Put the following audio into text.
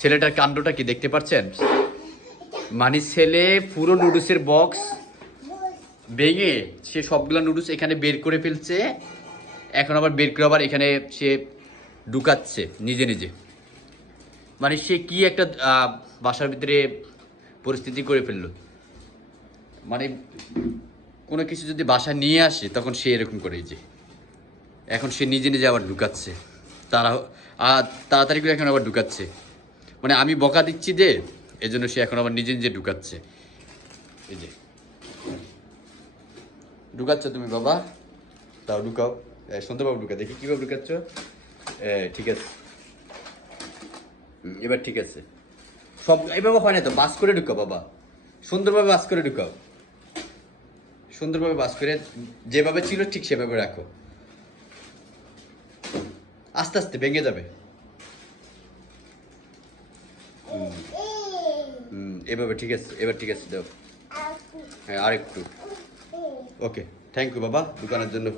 ছেলেটার কাণ্ডটা কি দেখতে পাচ্ছেন? মানে ছেলে পুরো নুডলসের বক্স ভেঙে সে সবগুলো নুডলস এখানে বের করে ফেলছে, এখন আবার বের করে আবার এখানে সে ঢুকাচ্ছে নিজে নিজে। মানে সে কি একটা বাসার ভিতরে পরিস্থিতি করে ফেলল? মানে কোনো কিছু যদি বাসা নিয়ে আসে, তখন সে এরকম করে যে। এখন সে নিজে নিজে আবার ঢুকাচ্ছে, তারা আর তাড়াতাড়ি করে এখন আবার ঢুকাচ্ছে। মানে আমি বকা দিচ্ছি যে এজন্য সে এখন আবার নিজে নিজে ঢুকাচ্ছে। এই যে। ঢুকাচ্ছ তুমি বাবা? তাও ঢুকাও। এ, সুন্দরভাবে ঢুকা দেখি কীভাবে ঢুকাচ্ছ। ঠিক আছে। এবার ঠিক আছে। সব এভাবে হয় না তো বাস করে ঢুকাও বাবা। সুন্দরভাবে বাস করে ঢুকাও। সুন্দরভাবে বাস করে যেভাবে ছিল ঠিক সেভাবে রাখো। আস্তে আস্তে ভেঙে যাবে। হুম, এভাবে ঠিক আছে এবার ঠিক আছে দাও। হ্যাঁ আরেকটু। ওকে থ্যাংক ইউ বাবা দোকানের জন্য।